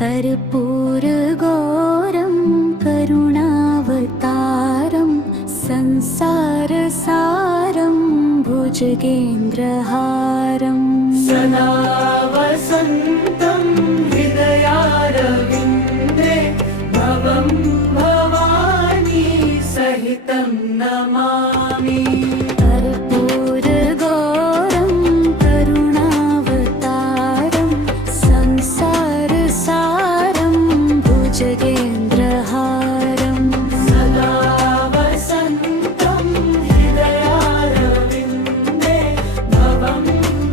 कर्पूरगौरं करुणावतारं संसारसारं भुजगेन्द्रहारं सदा वसन्तं हृदयारविन्दे भवं भवानी सहितं नमामि। कर्पूरगौरं करुणावतारं संसारसारं भुजगेन्द्रहारं सदा वसन्तं हृदयारविन्दे भवं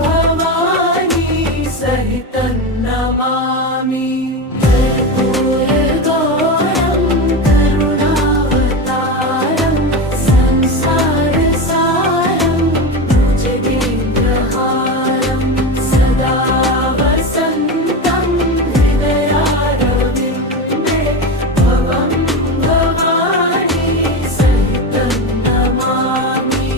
भवानी सहितं नमामि। कर्पूरगौरं करुणावतारं संसारसारं भुजगेन्द्रहारं सदा वसन्तं हृदयारविन्दे भवं भवानी सहितं नमामि।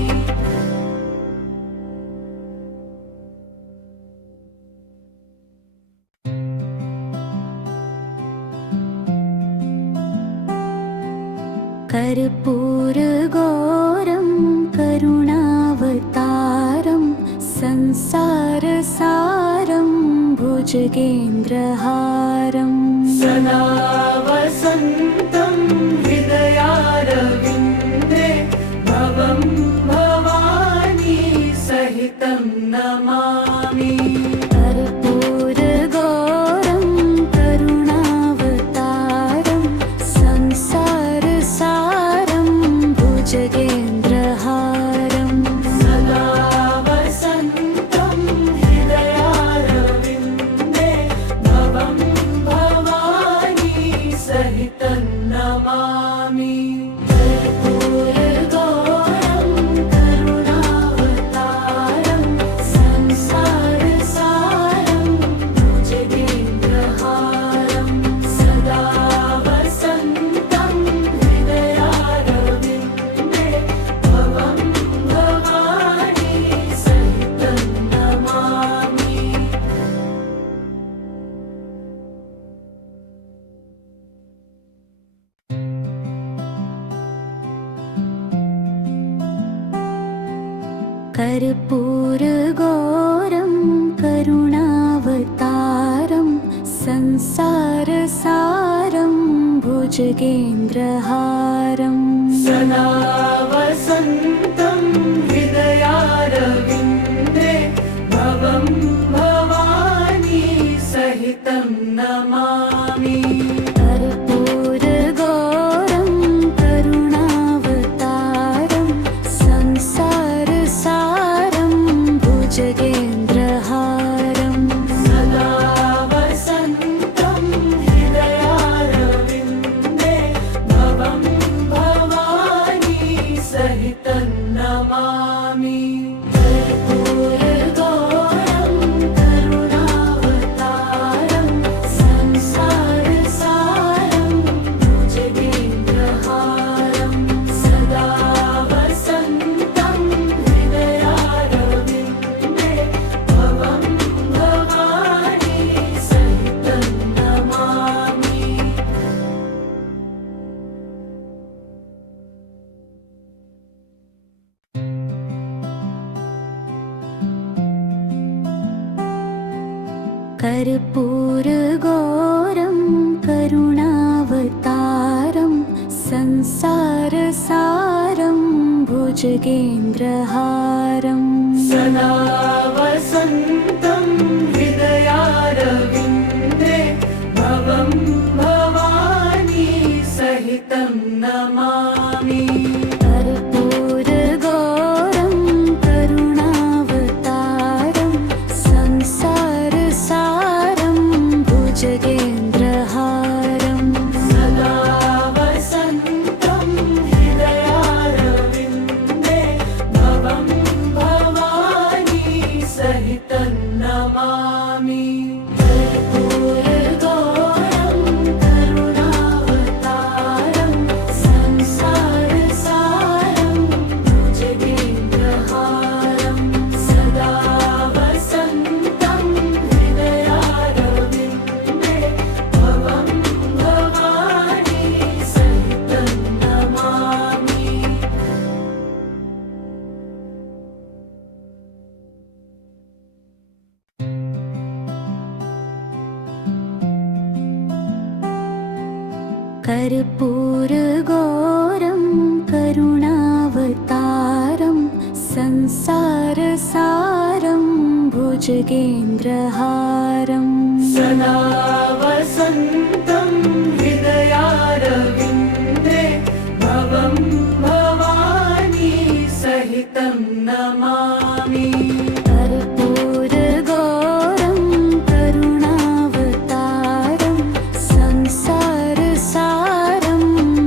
कर्पूरगौरं करुणावतारं संसारसारं भुजगेन्द्रहारं सदा वसन्तं हृदयारविन्दे भवं भवानी सहितं नमामि। कर्पूरगौरं करुणावतारं संसारसारं भुजगेन्द्रहारं सदा वसन्तं हृदयारविन्दे भवं भवानी सहितं नमामि। कर्पूरगौरं करुणावतारं संसारसारं भुजगेन्द्रहारं सदा वसन्तं हृदयारविन्दे भवं भवानी सहितं नमामि। कर्पूरगौरं करुणावतारं संसारसारं भुजगेन्द्रहारं सदा वसन्तं हृदयारविन्दे भवं भवानी सहितं नमामि। कर्पूरगौरं करुणावतारं संसारसारं भुजगेन्द्रहारं सदा वसन्तं हृदयारविन्दे भवं भवानी सहितं नमामि। कर्पूरगौरं करुणावतारं संसारसारं भुजगेन्द्रहारं सदा वसन्तं हृदयारविन्दे भवं भवानी सहितं नमामि। कर्पूरगौरं करुणावतारं संसारसारं भुजगेन्द्रहारं सदा वसन्तं हृदयारविन्दे भवं भवानी सहितं नमामि। कर्पूरगौरं करुणावतारं संसारसारं भुजगेन्द्रहारं सदा वसन्तं हृदयारविन्दे भवं भवानी सहितं नमामि। कर्पूरगौरं करुणावतारं संसारसारं भुजगेन्द्रहारं सदा वसन्तं हृदयारविन्दे भवं भवानी सहितं नमामि कर्पूरगौरं करुणावतारं संसारसारं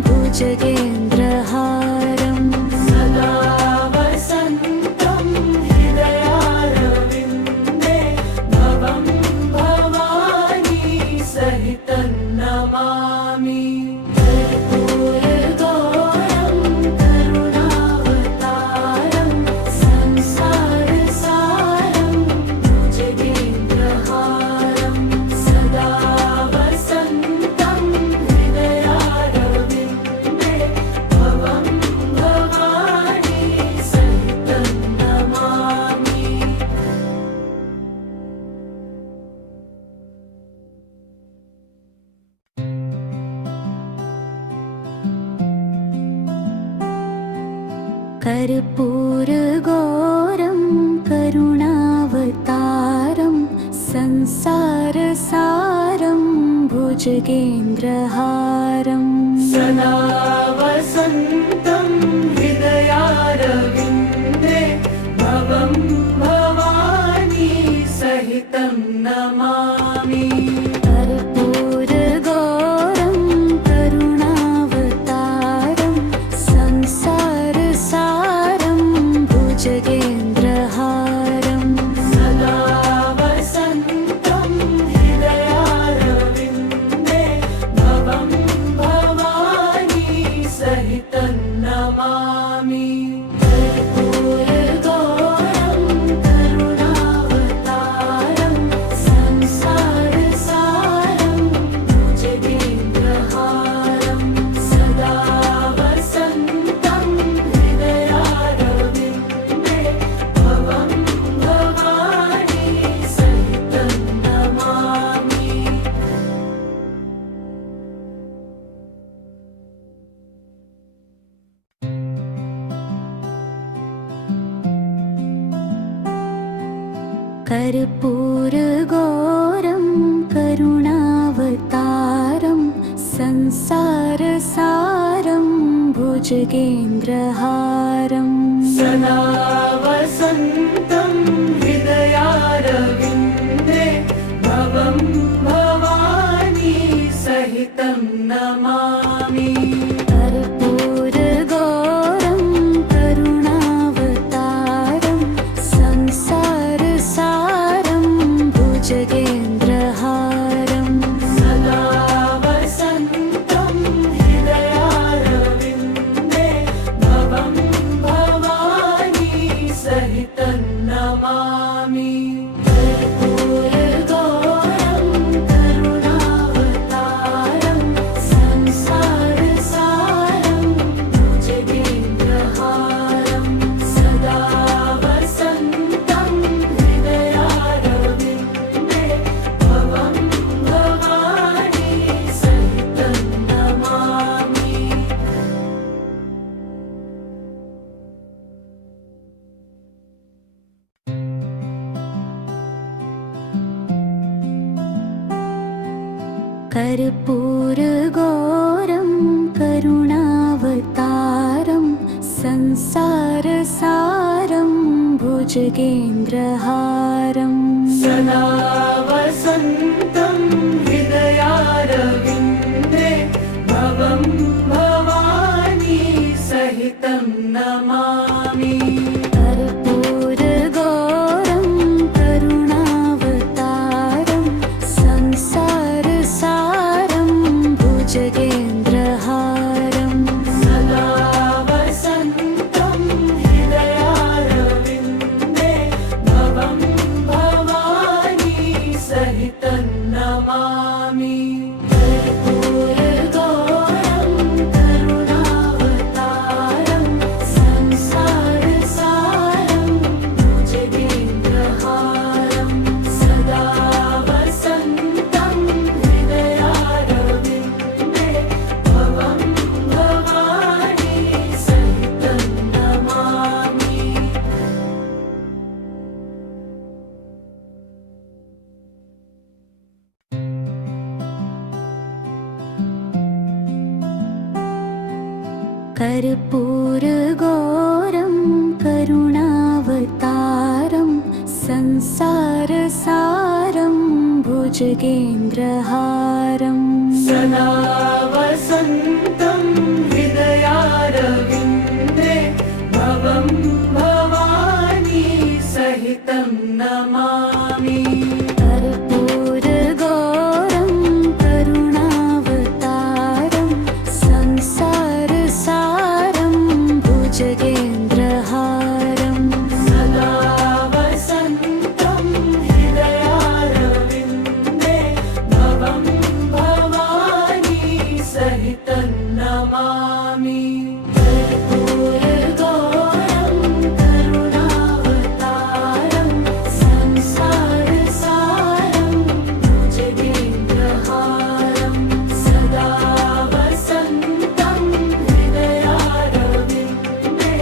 भुजगेन्द्रहारं सदा वसन्तं हृदयारविन्दे भवं भवानी सहितं नमामि कर्पूरगौरं करुणावतारं संसारसारं भुजगेन्द्रहारं सदा वसन्तं हृदयारविन्दे भवं भवानी सहितं नमामि कर्पूरगौरं करुणावतारं संसारसारं भुजगेन्द्रहारं सदा वसन्तं हृदयारविन्दे भवं भवानी सहितं नमामि कर्पूरगौरं करुणावतारं संसारसारं भुजगेन्द्रहारं सदा वसन्तं हृदयारविन्दे भवं भवानी सहितं नमामि कर्पूरगौरं करुणावतारं संसारसारं भुजगेन्द्रहारं सदा वसन्तं हृदयारविन्दे भवं भवानी सहितं नमामि कर्पूरगौरं करुणावतारं संसारसारं भुजगेन्द्रहारं सदा वसन्तं हृदयारविन्दे भवं भवानी सहितं नमामि कर्पूरगौरं करुणावतारं संसारसारं भुजगेन्द्रहारं सदा वसन्तं हृदयारविन्दे भवं भवानी सहितं नमामि कर्पूरगौरं करुणावतारं संसारसारं भुजगेन्द्रहारं सदा वसन्तं हृदयारविन्दे भवं भवानी सहितं नमामि कर्पूरगौरं करुणावतारं संसारसारं भुजगेन्द्रहारं सदा वसन्तं हृदयारविन्दे भवं भवानी सहितं नमामि कर्पूरगौरं करुणावतारं संसारसारं भुजगेन्द्रहारं सदा वसन्तं हृदयारविन्दे भवं भवानी सहितं नमामि कर्पूरगौरं करुणावतारं कर्पूरगौरं करुणावतारं संसारसारं भुजगेन्द्रहारं सदा वसन्तं हृदयारविन्दे भवं भवानी सहितं नमामि कर्पूरगौरं करुणावतारं संसारसारं भुजगेन्द्रहारं सदा वसन्तं हृदयारविन्दे भवं भवानी सहितं नमामि कर्पूरगौरं करुणावतारं संसारसारं भुजगेन्द्रहारं सदा वसन्तं हृदयारविन्दे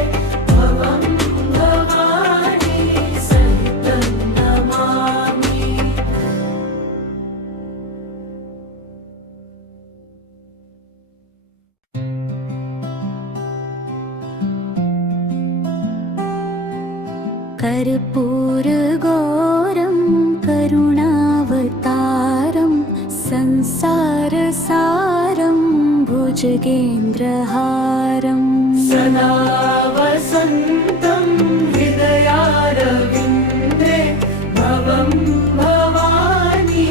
भवं भवानी सहितं नमामि कर्पूरगौरं करुणावतारं संसारसारं भुजगेन्द्रहारं सदा वसन्तं हृदयारविन्दे भवं भवानी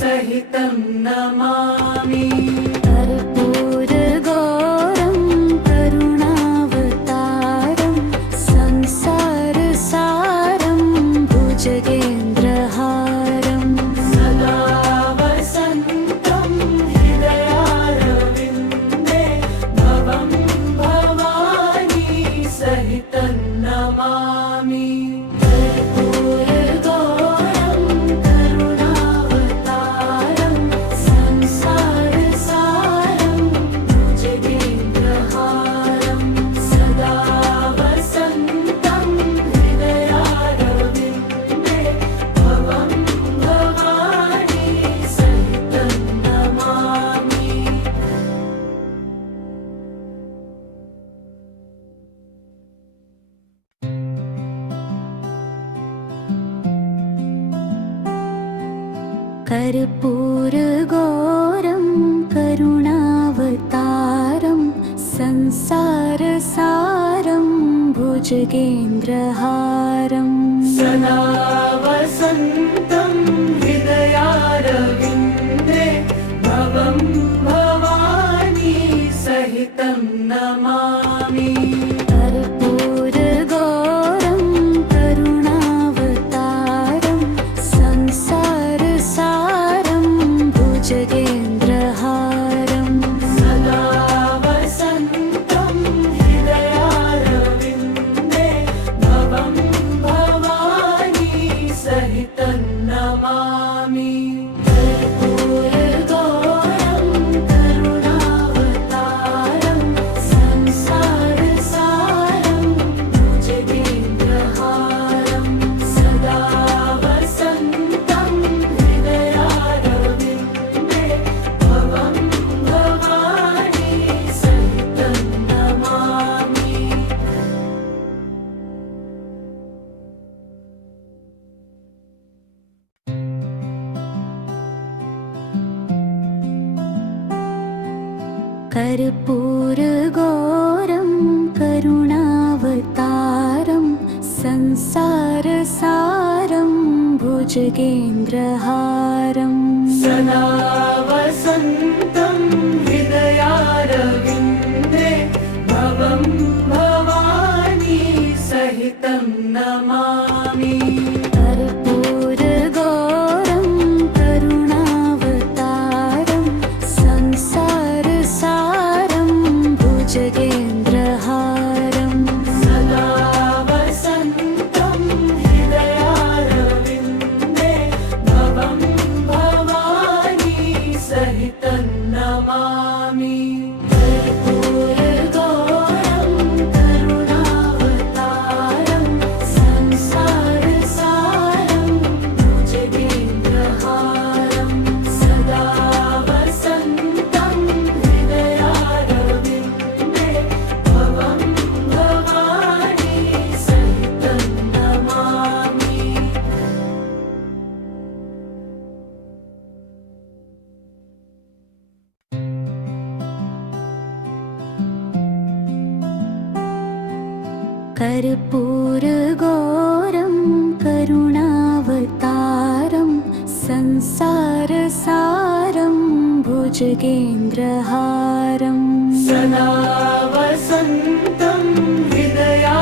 सहितं नमामि कर्पूरगौरं करुणावतारं संसारसारं भुजगेन्द्रहारं सदा वसन्तं हृदयारविन्दे भवं भवानी सहितं नमामि कर्पूरगौरं करुणावतारं संसारसारं भुजगेन्द्रहारं सदा वसन्तं हृदयारविन्दे भवं भवानी सहितं नमामि कर्पूरगौरं करुणावतारं संसारसारं भुजगेन्द्रहारं सदा वसन्तं हृदयारविन्दे भवं भवानी सहितं नमामि कर्पूरगौरं करुणावतारं संसारसारं भुजगेन्द्रहारं सदा वसन्तं हृदयारविन्दे भवं भवानी सहितं नमामि कर्पूरगौरं करुणावतारं संसारसारं भुजगेन्द्रहारं सदा वसन्तं हृदयारविन्दे भवं भवानी सहितं नमामि कर्पूरगौरं करुणावतारं संसारसारं भुजगेन्द्रहारं सदा वसन्तं हृदयारविन्दे भवं भवानी सहितं नमामि कर्पूरगौरं करुणावतारं संसारसारं भुजगेन्द्रहारं सदा वसन्तं हृदयारविन्दे भवं भवानी सहितं नमामि कर्पूरगौरं करुणावतारं कर्पूरगौरं करुणावतारं संसारसारं भुजगेन्द्रहारं सदा वसन्तं हृदयारविन्दे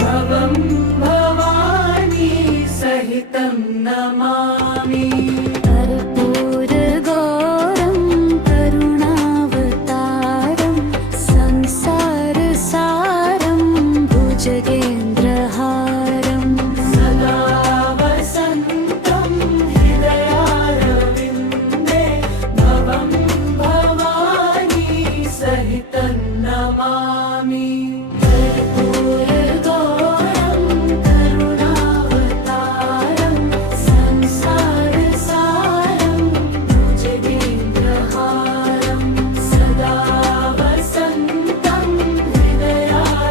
भवं भवानी सहितं नमामि। कर्पूरगौरं करुणावतारं संसारसारं भुजगेन्द्रहारं सदा वसन्तं हृदयारविन्दे भवं भवानी सहितं नमामि। कर्पूरगौरं करुणावतारं संसारसारं भुजगेन्द्रहारं सदा वसन्तं हृदयारविन्दे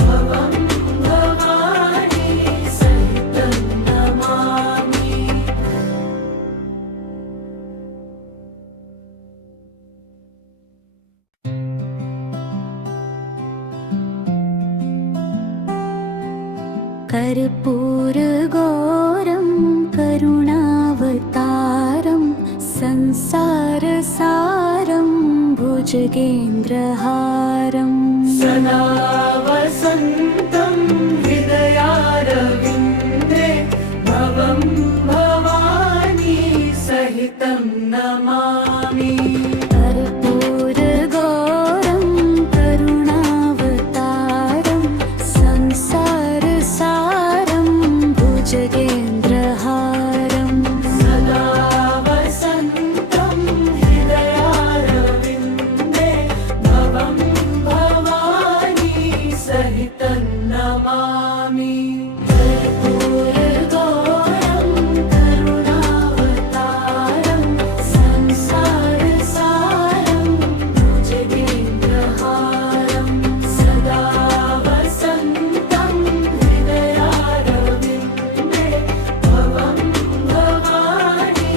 भवं भवानी सहितं नमामि। कर्पूरगौरं करुणावतारं संसारसारं भुजगेन्द्रहारं सदा वसन्तं हृदयारविन्दे भवं भवानी सहितं नमामि। कर्पूरगौरं करुणावतारं संसारसारं भुजगेन्द्रहारं सदा वसन्तं हृदयारविन्दे भवं भवानी सहितं नमामि। कर्पूरगौरं करुणावतारं संसारसारं भुजगेन्द्रहारं सदा वसन्तं हृदयारविन्दे भवं भवानी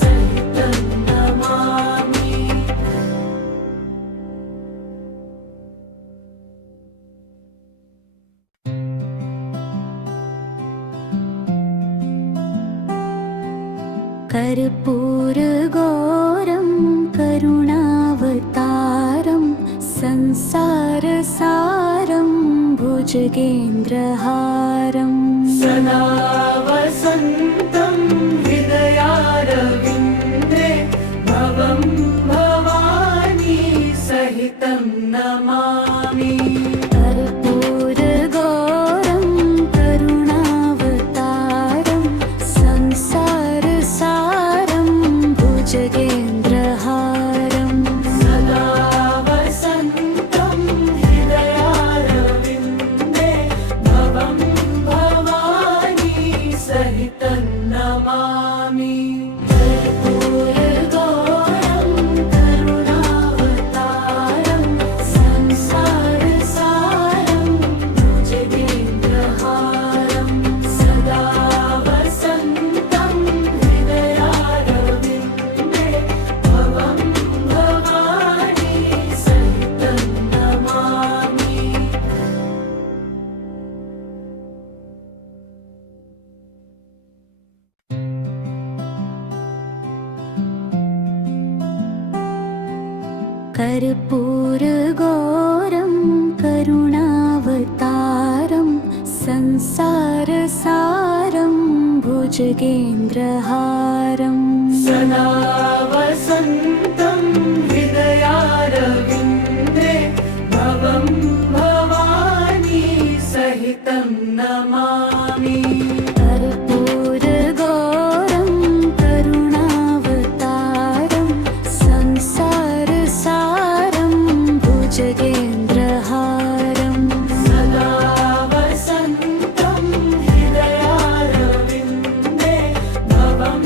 सहितं नमामि। कर्पूरगौरं करुणावतारं संसारसारं भुजगेन्द्रहारं सदा वसन्तं हृदयारविन्दे भवं भवानी सहितं नमामि। कर्पूरगौरं करुणावतारं संसारसारं भुजगेन्द्रहारं सदा वसन्तं हृदयारविन्दे भवं भवानी सहितं नमामि। कर्पूरगौरं करुणावतारं संसारसारं भुजगेन्द्रहारं सदा वसन्तं हृदयारविन्दे भवं भवानी सहितं नमामि। कर्पूरगौरं करुणावतारं संसारसारं भुजगेन्द्रहारं सदा वसन्तं हृदयारविन्दे भवं भवानी सहितं नमामि। कर्पूरगौरं करुणावतारं संसारसारं भुजगेन्द्रहारं सदा वसन्तं हृदयारविन्दे भवं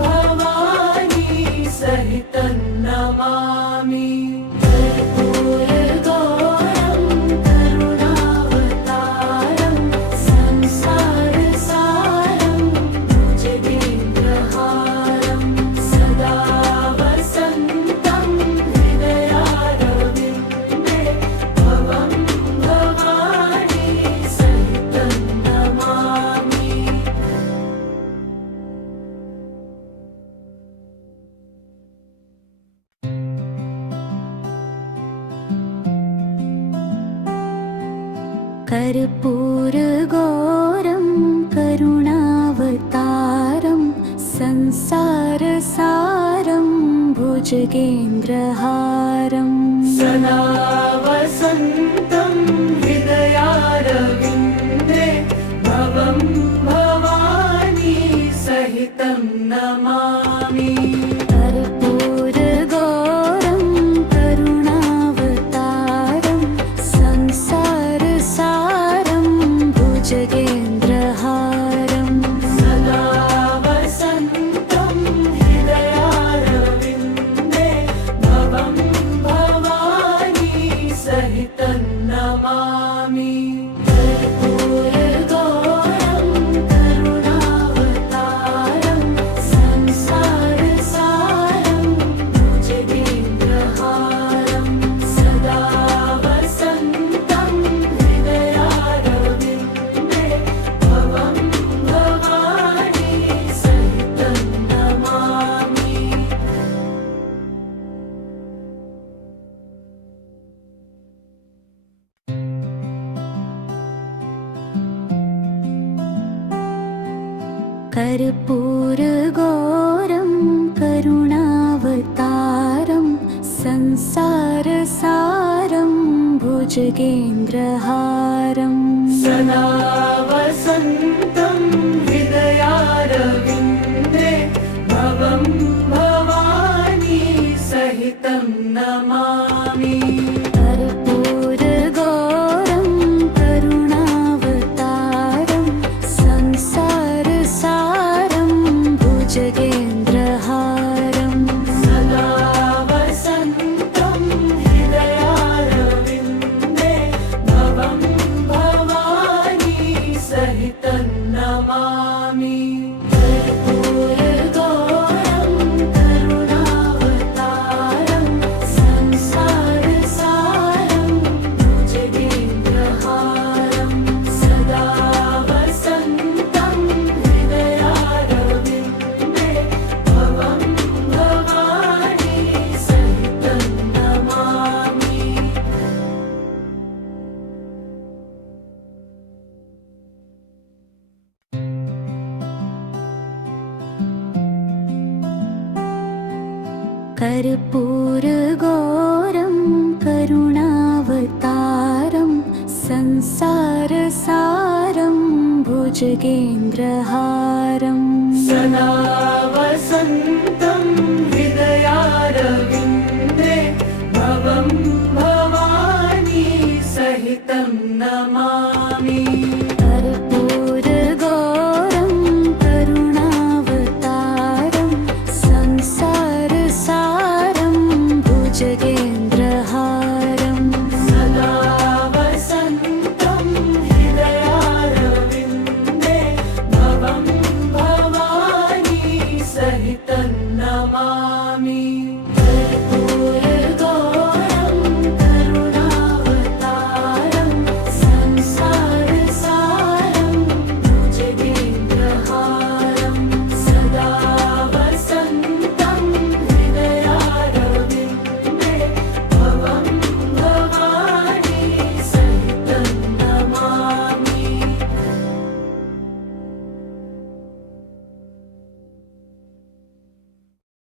भवानी सहितं नमामि। कर्पूरगौरं करुणावतारं संसारसारं कर्पूरगौरं करुणावतारं संसारसारं भुजगेन्द्रहारं सदा वसन्तं हृदयारविन्दे भवं भवानी सहितं नमामि। कर्पूरगौरं करुणावतारं संसारसारं भुजगेन्द्रहारं सदा वसन्तं हृदयारविन्दे भवं भवानी सहितं नमामि। कर्पूरगौरं करुणावतारं संसारसारं भुजगेन्द्रहारं सदा वसन्तं हृदयारविन्दे भवं भवानी सहितं नमामि। कर्पूरगौरं करुणावतारं संसारसारं भुजगेन्द्रहारं सदा वसन्तं हृदयारविन्दे भवं भवानी सहितं नमामि। कर्पूरगौरं करुणावतारं संसारसारं भुजगेन्द्रहारं सदा वसन्तं हृदयारविन्दे भवं भवानी सहितं नमामि। कर्पूरगौरं करुणावतारं संसारसारं भुजगेन्द्रहारं सदा वसन्तं हृदयारविन्दे भवं भवानी सहितं नमामि। कर्पूरगौरं करुणावतारं संसारसारं भुजगेन्द्रहारं सदा वसन्तं